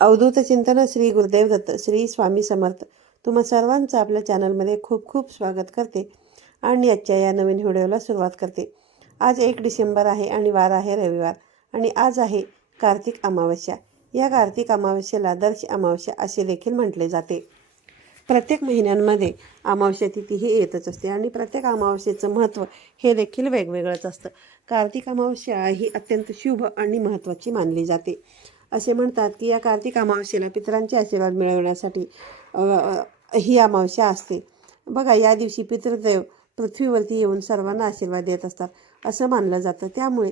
अवधूत चिंतन श्री गुरुदेव दत्त श्री स्वामी समर्थ. तुम्हा सर्वांचं आपल्या चॅनलमध्ये खूप खूप स्वागत करते आणि आजच्या या नवीन व्हिडिओला सुरुवात करते. आज 1 डिसेंबर आहे आणि वार आहे रविवार आणि आज आहे कार्तिक अमावस्या. या कार्तिक अमावस्येला दर्श अमावस्या असे देखील म्हटले जाते. प्रत्येक महिन्यांमध्ये अमावस्या तिथी ही येतच असते आणि प्रत्येक अमावस्येचं महत्त्व हे देखील वेगवेगळंच असतं. कार्तिक अमावस्या ही अत्यंत शुभ आणि महत्त्वाची मानली जाते. असे म्हणतात की या कार्तिक अमावस्येला पितरांचे आशीर्वाद मिळवण्यासाठी ही अमावस्या असते. बघा, या दिवशी पितृदेव पृथ्वीवरती येऊन सर्वांना आशीर्वाद देत असतात असं मानलं जातं. त्यामुळे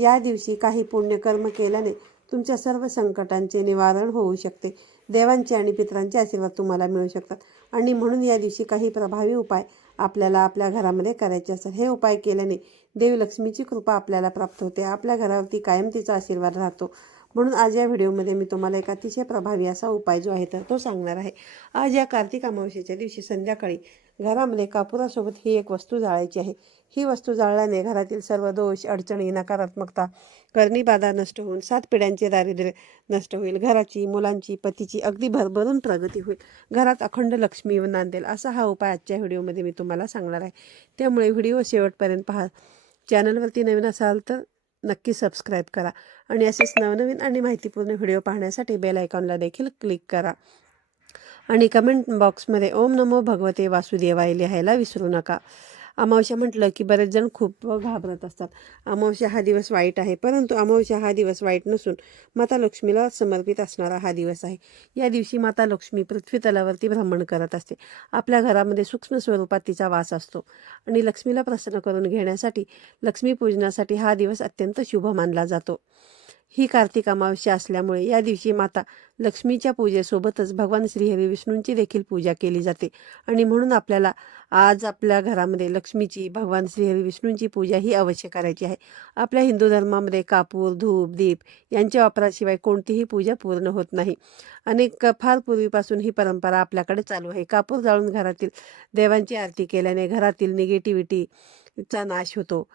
या दिवशी काही पुण्यकर्म केल्याने तुमच्या सर्व संकटांचे निवारण होऊ शकते. देवांचे आणि पितरांचे आशीर्वाद तुम्हाला मिळू शकतात आणि म्हणून या दिवशी काही प्रभावी उपाय आपल्याला आपल्या घरामध्ये करायचे असतात. हे उपाय केल्याने देवी लक्ष्मीची कृपा आपल्याला प्राप्त होते. आपल्या घरावरती कायम तिचा आशीर्वाद राहतो. म्हणून आज या व्हिडिओमध्ये मी तुम्हाला एक अतिशय प्रभावी असा उपाय जो आहे तर तो सांगणार आहे. आज या कार्तिक अमावस्येच्या दिवशी संध्याकाळी घरामध्ये कापुरासोबत ही एक वस्तू जाळायची आहे. ही वस्तू जाळल्याने घरातील सर्व दोष, अडचणी, नकारात्मकता, करणी बाधा नष्ट होऊन 7 पिढ्यांचे दारिद्र्य नष्ट होईल. घराची, मुलांची, पतीची अगदी भरभरून प्रगती होईल. घरात अखंड लक्ष्मी नांदेल. असा हा उपाय आजच्या व्हिडिओमध्ये मी तुम्हाला सांगणार आहे. त्यामुळे व्हिडिओ शेवटपर्यंत पहा. चॅनलवरती नवीन असाल तर नक्की सबस्क्राईब करा आणि असेच नवनवीन आणि माहितीपूर्ण व्हिडिओ पाहण्यासाठी बेल आयकॉनला देखील क्लिक करा आणि कमेंट बॉक्समध्ये ओम नमो भगवते वासुदेवाय लिहायला विसरू नका. अमावस्या म्हटलं की बरेच जण खूप घाबरत असतात. अमावस्या हा दिवस वाईट आहे, परंतु अमावस्या हा दिवस वाईट नसून माता लक्ष्मीला समर्पित असणारा हा दिवस आहे. या दिवशी माता लक्ष्मी पृथ्वी तलावरती भ्रमण करत असते. आपल्या घरामध्ये सूक्ष्म स्वरूपात तिचा वास असतो आणि लक्ष्मीला प्रसन्न करून घेण्यासाठी, लक्ष्मी पूजनासाठी हा दिवस अत्यंत शुभ मानला जातो. ही कार्तिक अमावस्या असल्यामुळे या दिवशी माता लक्ष्मीच्या पूजेसोबतच भगवान श्रीहरी विष्णूंची देखील पूजा केली जाते आणि म्हणून आपल्याला आज आपल्या घरामध्ये लक्ष्मीची, भगवान श्रीहरी विष्णूंची पूजा ही अवश्य करायची आहे. आपल्या हिंदू धर्मामध्ये कापूर, धूप, दीप यांच्या वापराशिवाय कोणतीही पूजा पूर्ण होत नाही. फार पूर्वीपासून ही परंपरा आपल्याकडे चालू आहे. कापूर जाळून घरातील देवांची आरती केल्याने घरातील निगेटिव्हिटीचा नाश होतो.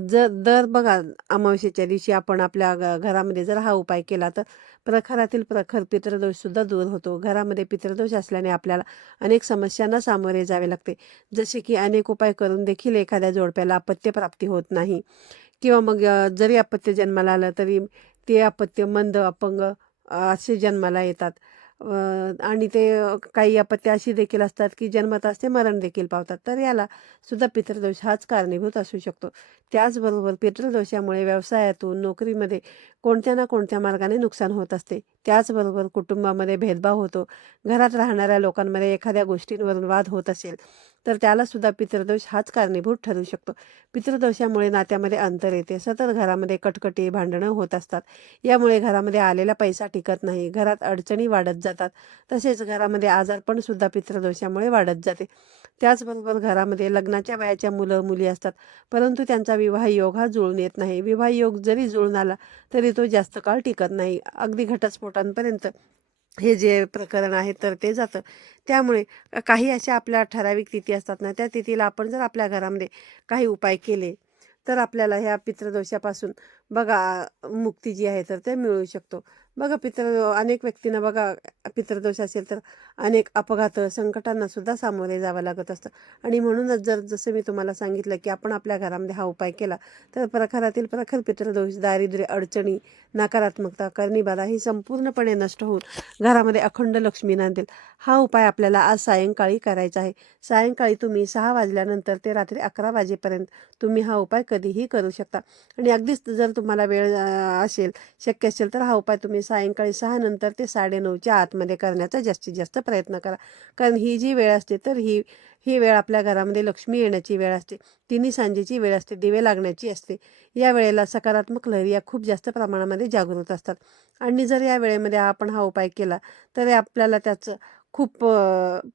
दर बघा, अमावस्येच्या दिवशी आपण आपल्या घरामध्ये जर हा उपाय केला तर प्रखरातील प्रखर पितृदोषसुद्धा दूर होतो. घरामध्ये पितृदोष असल्याने आपल्याला अनेक समस्यांना सामोरे जावे लागते. जसे की अनेक उपाय करून देखील एखाद्या जोडप्याला अपत्य प्राप्ती होत नाही किंवा मग जरी अपत्य जन्माला आलं तरी ते अपत्य मंद, अपंग असे जन्माला येतात. आणि ते काही अपत्य अशी देखील असतात की जन्मताच ते मरण देखील पावतात. तर याला सुद्धा पितृदोष हाच कारणीभूत असू शकतो. त्याचबरोबर पितृदोषामुळे व्यवसायातून, नोकरीमध्ये कोणत्या ना कोणत्या मार्गाने नुकसान होत असते. त्याचबरोबर कुटुंबामध्ये भेदभाव होतो. घरात राहणाऱ्या लोकांमध्ये एखाद्या गोष्टींवरून वाद होत असेल तर त्याला सुद्धा पितृदोष हाच कारणीभूत ठरू शकतो. पितृदोषामुळे नात्यामध्ये अंतर येते. सतत घरामध्ये कटकटी, भांडणं होत असतात. यामुळे घरामध्ये आलेला पैसा टिकत नाही. घरात अडचणी वाढत जातात. तसेच घरामध्ये आजारपण सुद्धा पितृदोषामुळे वाढत जाते. त्याचबरोबर घरामध्ये लग्नाच्या वयाच्या मुलं मुली असतात, परंतु त्यांचा विवाह योग हा जुळून येत नाही. विवाह योग जरी जुळून आला तरी तो जास्त काळ टिकत नाही. अगदी घटस्फोटांपर्यंत हे जे प्रकरण आहे तर ते जातं. त्यामुळे काही अशा आपल्या ठराविक तिथी असतात ना, त्या तिथीला आपण जर आपल्या घरामध्ये काही उपाय केले तर आपल्याला ह्या पितृदोषापासून बघा मुक्ती जी आहे तर ते मिळू शकतो. बघा, अनेक व्यक्तींना बघा पितृदोष असेल तर अनेक अपघात, संकटांना सुद्धा सामोरे जावं लागत असतं आणि म्हणूनच जसं मी तुम्हाला सांगितलं की आपण आपल्या घरामध्ये हा उपाय केला तर प्रखरातील प्रखर पितृदोष, दारिद्र्य, अडचणी, नकारात्मकता, करणीबाधा ही संपूर्णपणे नष्ट होऊन घरामध्ये अखंड लक्ष्मी नांदेल. हा उपाय आपल्याला आज सायंकाळी करायचा आहे. सायंकाळी तुम्ही 6 वाजल्यानंतर ते रात्री 11 वाजेपर्यंत तुम्ही हा उपाय कधीही करू शकता आणि अगदीच जर तुम्हाला वेळ असेल, शक्य असेल तर हा उपाय तुम्ही सायंकाळी 6 नंतर ते 9:30च्या आतमध्ये करण्याचा जास्तीत जास्त प्रयत्न करा. कारण ही जी वेळ असते तर ही ही वेळ आपल्या घरामध्ये लक्ष्मी येण्याची वेळ असते. तिन्ही सांजेची वेळ असते, दिवे लागण्याची असते. या वेळेला सकारात्मक लहरी या खूप जास्त प्रमाणामध्ये जागृत असतात आणि जर या वेळेमध्ये आपण हा उपाय केला तर आपल्याला त्याचं खूप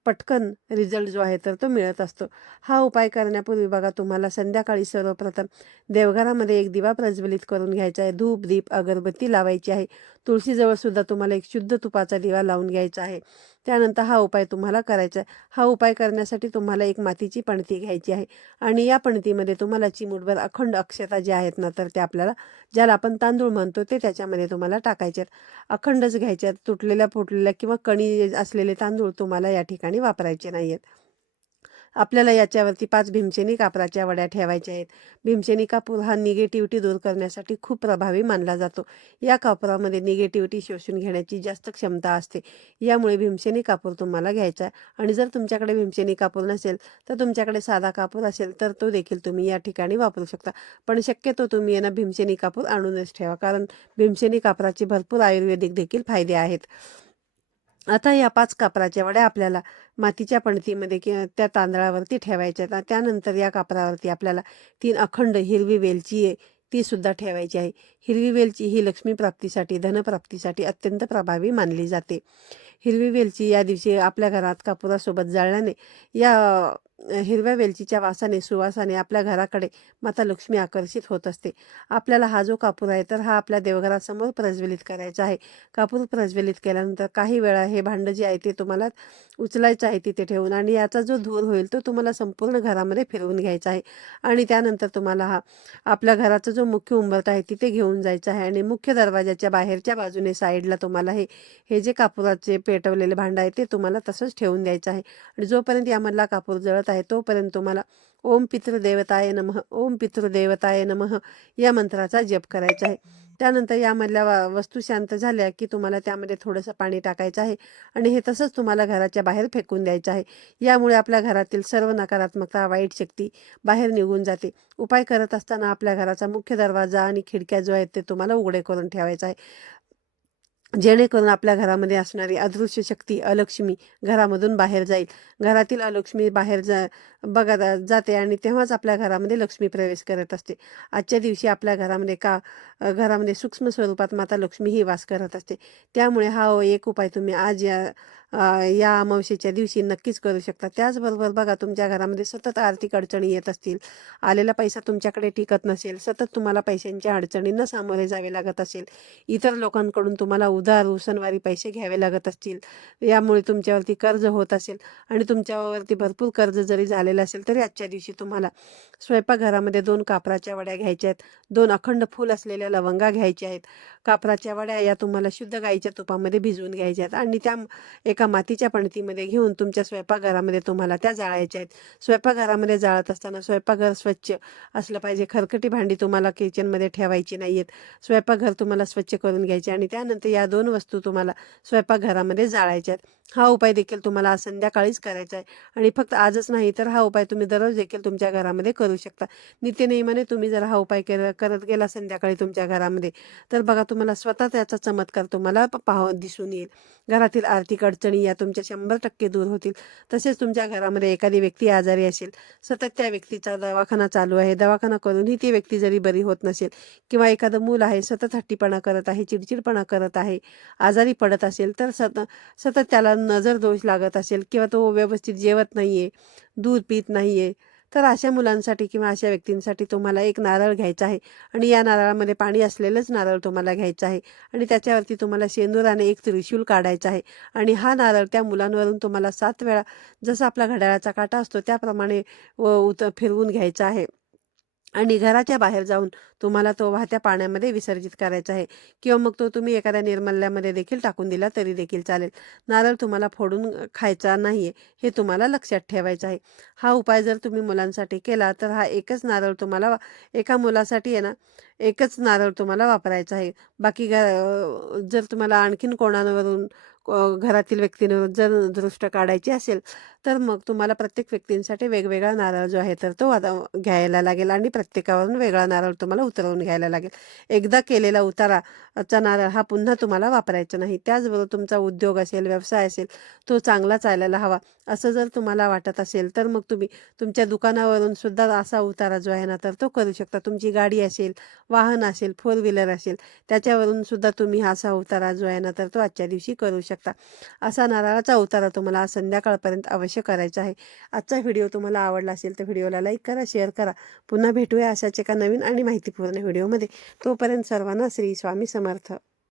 पटकन रिझल्ट जो आहे तर तो मिळत असतो. हा उपाय करण्यापूर्वी बघा, तुम्हाला संध्याकाळी सर्वप्रथम देवघरामध्ये एक दिवा प्रज्वलित करून घ्यायचा आहे. धूप, दीप, अगरबत्ती लावायची आहे. तुळशीजवळ सुद्धा तुम्हाला एक शुद्ध तुपाचा दिवा लावून घ्यायचा आहे. त्यानंतर हा उपाय तुम्हाला करायचा आहे. हा उपाय करण्यासाठी तुम्हाला एक मातीची पणती घ्यायची आहे आणि या पणतीमध्ये तुम्हाला चिमूटभर अखंड अक्षता जे आहेत ना, तर ते आपल्याला, ज्याला आपण तांदूळ म्हणतो, ते त्याच्यामध्ये तुम्हाला टाकायचे आहेत. अखंडच घ्यायचे आहेत. तुटलेल्या फुटलेल्या किंवा कणी असलेले तांदूळ तुम्हाला या ठिकाणी वापरायचे नाही आहेत. आपल्याला याच्यावरती 5 भीमसेनी कापराच्या वड्या ठेवायच्या आहेत. भीमसेनी कापूर हा निगेटिव्हिटी दूर करण्यासाठी खूप प्रभावी मानला जातो. या कापरामध्ये निगेटिव्हिटी शोषून घेण्याची जास्त क्षमता असते. यामुळे भीमसेनी कापूर तुम्हाला घ्यायचा आहे आणि जर तुमच्याकडे भीमसेनी कापूर नसेल तर तुमच्याकडे साधा कापूर असेल तर तो देखील तुम्ही या ठिकाणी वापरू शकता. पण शक्यतो तुम्ही यांना भीमसेनी कापूर आणूनच ठेवा, कारण भीमसेनी कापराचे भरपूर आयुर्वेदिक देखील फायदे आहेत. आता या 5 कापराच्या वड्या आपल्याला मातीच्या पणतीमध्ये किंवा त्या तांदळावरती ठेवायच्या आहेत. त्यानंतर या कापरावरती आपल्याला 3 अखंड हिरवी वेलची आहे, ती सुद्धा ठेवायची आहे. हिरवी वेलची ही लक्ष्मी प्राप्तीसाठी, धनप्राप्तीसाठी अत्यंत प्रभावी मानली जाते. हिरवी वेलची या दिवशी आपल्या घरात कापुरासोबत जाळल्याने, या हिरव्या वेलचीच्या वासाने, सुवासाने आपल्या घराकडे माता लक्ष्मी आकर्षित होत असते. आपल्याला हा जो कापूर आहे तर हा आपल्या देवघरासमोर प्रज्वलित करायचा आहे. कापूर प्रज्वलित केल्यानंतर काही वेळा हे भांडं जे आहे ते तुम्हाला उचलायचं आहे तिथे ठेवून, आणि याचा जो धूर होईल तो तुम्हाला संपूर्ण घरामध्ये फिरवून घ्यायचा आहे. आणि त्यानंतर तुम्हाला हा आपल्या घराचा जो मुख्य उंबरठा आहे तिथे घेऊन जायचा आहे आणि मुख्य दरवाजाच्या बाहेरच्या बाजूने साईडला तुम्हाला हे जे कापुराचे पेटवलेले भांडं आहे ते तुम्हाला तसंच ठेवून द्यायचं आहे. आणि जोपर्यंत यामधला कापूर जळत आहे तोपर्यंत तुम्हाला ओम पितृदेवताय नमः, ओम पितृदेवताय नमः या मंत्राचा जप करायचा आहे. त्यानंतर यामधल्या वस्तू शांत झाल्या की तुम्हाला त्यामध्ये थोडंसं पाणी टाकायचं आहे आणि हे तसंच तुम्हाला घराच्या बाहेर फेकून द्यायचं आहे. यामुळे आपल्या घरातील सर्व नकारात्मकता, वाईट शक्ती बाहेर निघून जाते. उपाय करत असताना आपल्या घराचा मुख्य दरवाजा आणि खिडक्या जो आहेत ते तुम्हाला उघडे करून ठेवायचा आहे, जेणेकरून आपल्या घरामध्ये असणारी अदृश्य शक्ती, अलक्ष्मी घरामधून बाहेर जाईल. घरातील अलक्ष्मी बाहेर जाते आणि तेव्हाच आपल्या घरामध्ये लक्ष्मी प्रवेश करत असते. आजच्या दिवशी आपल्या घरामध्ये सूक्ष्म स्वरूपात माता लक्ष्मी ही वास करत असते. त्यामुळे हा एक उपाय तुम्ही आज या अमावस्येच्या दिवशी नक्कीच करू शकता. त्याचबरोबर बघा, तुमच्या घरामध्ये सतत आर्थिक अडचणी येत असतील, आलेला पैसा तुमच्याकडे टिकत नसेल, सतत तुम्हाला पैशांच्या अडचणींना सामोरे जावे लागत असेल, इतर लोकांकडून तुम्हाला उधार उसनवारी पैसे घ्यावे लागत असतील, यामुळे तुमच्यावरती कर्ज होत असेल आणि तुमच्यावरती भरपूर कर्ज जरी झालेलं असेल, तरी आजच्या दिवशी तुम्हाला स्वयंपाकघरामध्ये 2 कापराच्या वड्या घ्यायच्या आहेत, 2 अखंड फूल असलेल्या लवंगा घ्यायच्या आहेत. कापराच्या वड्या या तुम्हाला शुद्ध गाईच्या तुपामध्ये भिजवून घ्यायच्या आहेत आणि त्या एका मातीच्या पणतीमध्ये घेऊन तुमच्या स्वयंपाकघरामध्ये तुम्हाला त्या जाळायच्या आहेत. स्वयंपाकघरामध्ये जाळत असताना स्वयंपाकघर स्वच्छ असलं पाहिजे. खरकटी भांडी तुम्हाला किचनमध्ये ठेवायची नाही आहेत. स्वयंपाकघर तुम्हाला स्वच्छ करून घ्यायचे आणि त्यानंतर या 2 वस्तू तुम्हाला स्वयंपाकघरामध्ये जाळायच्या आहेत. हा उपाय देखील तुम्हाला आज संध्याकाळीच करायचा आहे आणि फक्त आजच नाही तर हा उपाय तुम्ही दररोज देखील तुमच्या घरामध्ये करू शकता. नित्यनेमाने तुम्ही जर हा उपाय करत गेला संध्याकाळी तुमच्या घरामध्ये, तर बघा तुम्हाला स्वतः त्याचा चमत्कार तुम्हाला दिसून येईल. घरातील आर्थिक अडचणी या तुमच्या 100% दूर होतील. तसेच तुमच्या घरामध्ये एखादी व्यक्ती आजारी असेल, सतत त्या व्यक्तीचा दवाखाना चालू आहे, दवाखाना करूनही ती व्यक्ती जरी बरी होत नसेल, किंवा एखादं मूल आहे सतत हट्टीपणा करत आहे, चिडचिडपणा करत आहे, आजारी पडत असेल, तर सतत त्याला नजर दोष लागत असेल किंवा तो व्यवस्थित जेवत नाहीये, दूध पित नाहीये, तर अशा मुलांसाठी किंवा अशा व्यक्तींसाठी तुम्हाला एक नारळ घ्यायचा आहे आणि या नारळामध्ये पाणी असलेलंच नारळ तुम्हाला घ्यायचं आहे आणि त्याच्यावरती तुम्हाला शेंदुराने एक त्रिशूल काढायचा आहे आणि हा नारळ त्या मुलांवरून तुम्हाला 7 वेळा, जसा आपला घड्याळाचा काटा असतो त्याप्रमाणे फिरवून घ्यायचा आहे आणि घराच्या बाहेर जाऊन तुम्हाला तो वाहत्या पाण्यामध्ये विसर्जित करायचा आहे किंवा मग तो तुम्ही एखाद्या निर्मल्यामध्ये देखील टाकून दिला तरी देखील चालेल. नारळ तुम्हाला फोडून खायचा नाहीये, हे तुम्हाला लक्षात ठेवायचं आहे. हा उपाय जर तुम्ही मुलांसाठी केला तर हा एकच नारळ तुम्हाला, एका मुलासाठी आहे ना, एकच नारळ तुम्हाला वापरायचा आहे. बाकी जर तुम्हाला आणखीन कोणावरून घरातील व्यक्तींवर जर दृष्ट काढायची असेल तर मग तुम्हाला प्रत्येक व्यक्तींसाठी वेगवेगळा नारळ जो आहे तर तो घ्यायला लागेल आणि प्रत्येकावरून वेगळा नारळ तुम्हाला उतरवून घ्यायला लागेल. एकदा केलेला उताराचा नारळ हा पुन्हा तुम्हाला वापरायचा नाही. त्याचबरोबर तुमचा उद्योग असेल, व्यवसाय असेल, तो चांगला चालायला हवा असं जर तुम्हाला वाटत असेल तर मग तुम्ही तुमच्या दुकानावरून सुद्धा असा उतारा जो आहे ना तर तो करू शकता. तुमची गाडी असेल, वाहन असेल, 4 व्हीलर असेल, त्याच्यावरून सुद्धा तुम्ही असा उतारा जो आहे ना तर तो आजच्या दिवशी करू शकता. असा नारळाचा उतारा तुम्हाला आज संध्याकाळपर्यंत अवश्य करायचा आहे. आजचा व्हिडिओ तुम्हाला आवडला असेल तर व्हिडिओला लाईक करा, शेअर करा. पुन्हा भेटूया अशाच एका नवीन आणि माहितीपूर्ण व्हिडिओमध्ये. तोपर्यंत सर्वांना श्री स्वामी समर्थ.